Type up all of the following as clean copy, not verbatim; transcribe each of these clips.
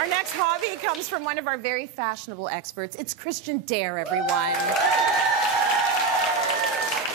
Our next hobby comes from one of our very fashionable experts. It's Christian Dare, everyone.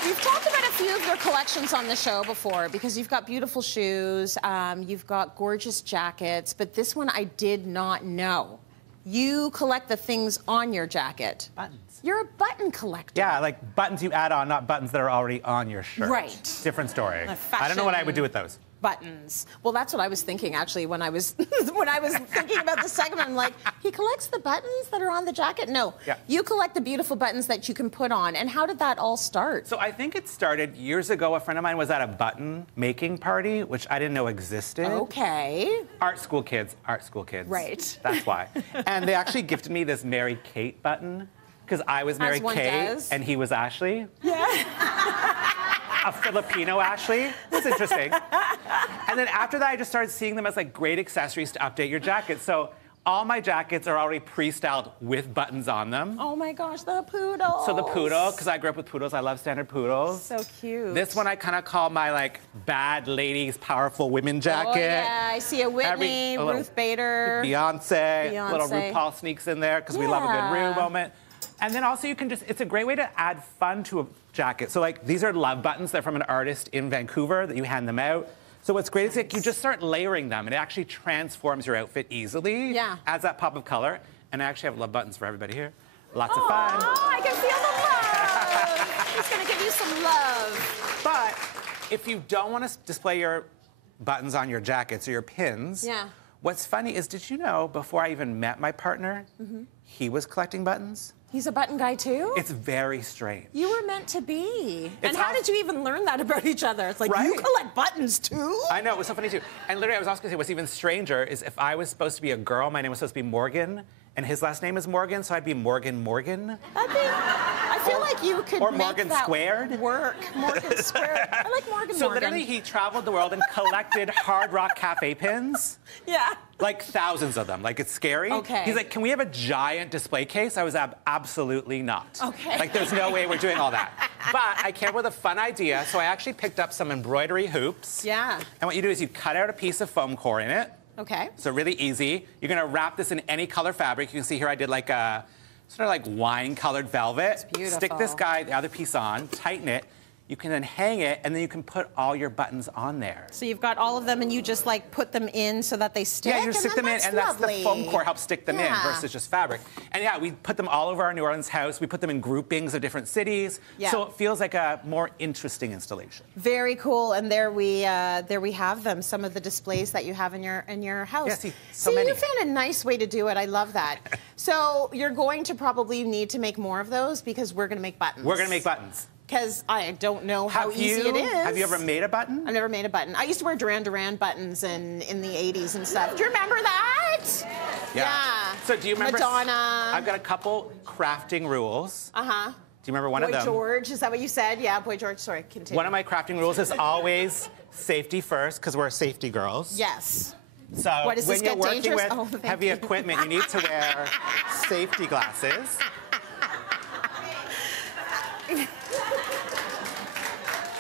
We've talked about a few of your collections on the show before because you've got beautiful shoes, you've got gorgeous jackets, but this one I did not know. You collect the things on your jacket. Buttons. You're a button collector. Yeah, like buttons you add on, not buttons that are already on your shirt. Right. Different story. I don't know what I would do with those. Buttons. Well, that's what I was thinking actually when I was thinking about the segment. I'm like, he collects the buttons that are on the jacket? No. Yeah. You collect the beautiful buttons that you can put on. And how did that all start? So I think it started years ago. A friend of mine was at a button making party, which I didn't know existed. Okay. Art school kids. Right. That's why. And they actually gifted me this Mary Kate button because I was Mary Kate and he was Ashley. Yeah. A Filipino Ashley. That's interesting. And then after that, I just started seeing them as like great accessories to update your jacket. So all my jackets are already pre-styled with buttons on them. Oh my gosh, the poodles. So the poodle, because I grew up with poodles. I love standard poodles. So cute. This one I kind of call my like bad ladies, powerful women jacket. Oh yeah, I see a Whitney, Ruth Bader. Beyonce. A little RuPaul sneaks in there because we love a good Ru moment. And then also you can just, it's a great way to add fun to a jacket. So like these are love buttons. They're from an artist in Vancouver that you hand them out. So what's great is like you just start layering them and it actually transforms your outfit easily. Yeah. Adds that pop of color. And I actually have love buttons for everybody here. Lots of fun. Oh, I can feel the love. He's gonna give you some love. But if you don't want to display your buttons on your jackets or your pins, what's funny is, did you know before I even met my partner, he was collecting buttons? He's a button guy too? It's very strange. You were meant to be. And how did you even learn that about each other? It's like, you collect buttons too? I know, it was so funny too. And literally, I was also gonna say, what's even stranger is if I was supposed to be a girl, my name was supposed to be Morgan, and his last name is Morgan, so I'd be Morgan Morgan. I feel like you could or make Morgan that Squared. Work. Morgan Squared. I like Morgan So Morgan. literally, he traveled the world and collected Hard Rock Cafe pins. Yeah. Like thousands of them. Like, it's scary. Okay. He's like, can we have a giant display case? I was absolutely not. Okay. Like, there's no way we're doing all that. But I came up with a fun idea, so I actually picked up some embroidery hoops. Yeah. And what you do is you cut out a piece of foam core in it. Okay. So really easy. You're gonna wrap this in any color fabric. You can see here I did like a sort of like wine-colored velvet. It's beautiful. Stick this guy, the other piece on, tighten it. You can then hang it, and then you can put all your buttons on there. So you've got all of them, and you just like put them in so that they stick. Yeah, you stick them in, and that's the foam core helps stick them in versus just fabric. And yeah, we put them all over our New Orleans house. We put them in groupings of different cities, so it feels like a more interesting installation. Very cool, and there we have them. Some of the displays that you have in your house. Yeah, so many. You found a nice way to do it. I love that. So you're going to probably need to make more of those because we're going to make buttons. We're going to make buttons. Because I don't know how easy it is. Have you ever made a button? I've never made a button. I used to wear Duran Duran buttons in the 80s and stuff. Do you remember that? Yeah. So do you remember? Madonna. I've got a couple crafting rules. Uh-huh. Do you remember one of them? Boy George, is that what you said? Yeah, Boy George, sorry, continue. One of my crafting rules is always safety first, because we're safety girls. Yes. So what, does when this you're get working dangerous? with heavy equipment, you need to wear safety glasses.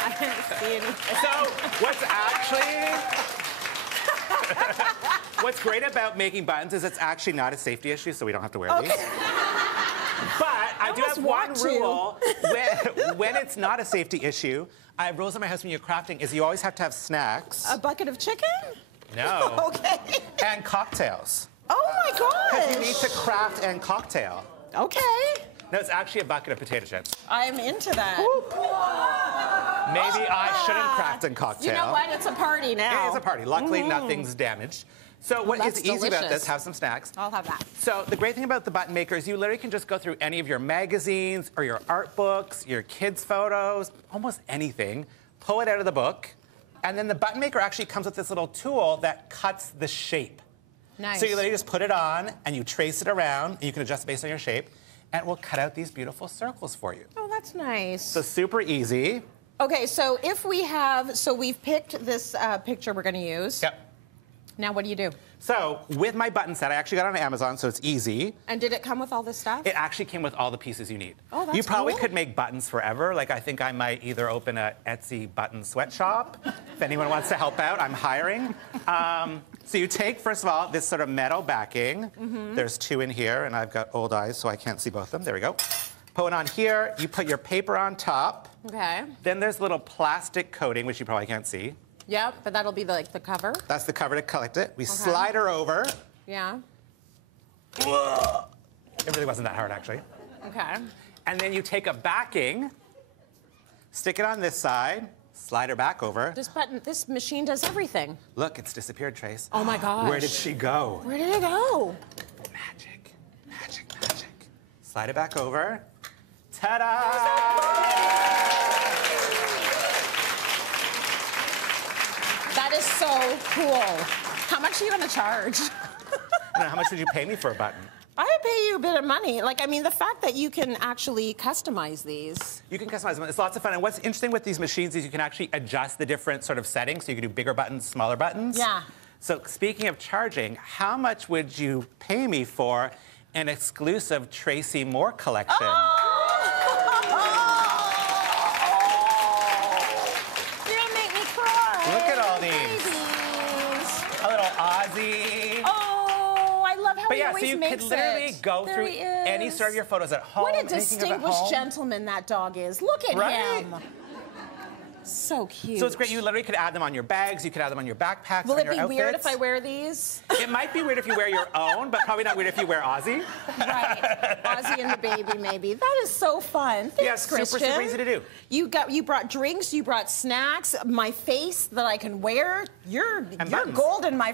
I didn't see anything. So what's great about making buttons is it's actually not a safety issue, so we don't have to wear these. But I do have one rule. When it's not a safety issue, I have rules in my house when you're crafting is you always have to have snacks. A bucket of chicken? No. Okay. And cocktails. Oh my gosh. Because you need to craft and cocktail. Okay. No, it's actually a bucket of potato chips. I'm into that. Maybe I shouldn't craft and cocktail. You know what? It's a party now. It is a party. Luckily, nothing's damaged. So what is easy about this, have some snacks. I'll have that. So the great thing about the button maker is you literally can just go through any of your magazines or your art books, your kids' photos, almost anything, pull it out of the book, and then the button maker actually comes with this little tool that cuts the shape. Nice. So you literally just put it on, and you trace it around, and you can adjust based on your shape, and it will cut out these beautiful circles for you. Oh, that's nice. So super easy. Okay, so if we have, so we've picked this picture we're going to use. Yep. Now what do you do? So with my button set, I actually got it on Amazon, so it's easy. And did it come with all this stuff? It actually came with all the pieces you need. Oh, that's You probably cool. could make buttons forever. Like, I think I might either open a Etsy button sweatshop. If anyone wants to help out, I'm hiring. So you take, first of all, this sort of metal backing. There's 2 in here, and I've got old eyes, so I can't see both of them. There we go. Put it on here. You put your paper on top. Okay. Then there's a little plastic coating, which you probably can't see. Yep, but that'll be like the cover. That's the cover to collect it. We slide her over. Yeah. It really wasn't that hard, actually. Okay. And then you take a backing, stick it on this side, slide her back over. This machine does everything. Look, it's disappeared, Trace. Oh my gosh. Where did she go? Where did it go? Magic, magic, magic. Slide it back over. Ta-da! That is so cool. How much are you gonna charge? I don't know, how much would you pay me for a button? I would pay you a bit of money. Like, I mean, the fact that you can actually customize these. You can customize them. It's lots of fun. And what's interesting with these machines is you can actually adjust the different sort of settings. So you can do bigger buttons, smaller buttons. Yeah. So speaking of charging, how much would you pay me for an exclusive Tracy Moore collection? Oh! You're gonna make me cry. Look at all these. Babies. A little Aussie. Oh, I love how But he yeah, always so you makes could literally go There through he any is. sort of your photos at home. What a anything you have at distinguished home. gentleman that dog is. Look at Right? him. So cute. So it's great. You literally could add them on your bags. You could add them on your backpacks. Will on it your be outfits. weird if I wear these? It might be weird if you wear your own, but probably not weird if you wear Aussie. Right. Ozzy and the baby, maybe. That is so fun. Thanks, Yeah, super, Christian. super easy to do. You brought drinks, you brought snacks, my face that I can wear. You're buttons. golden, my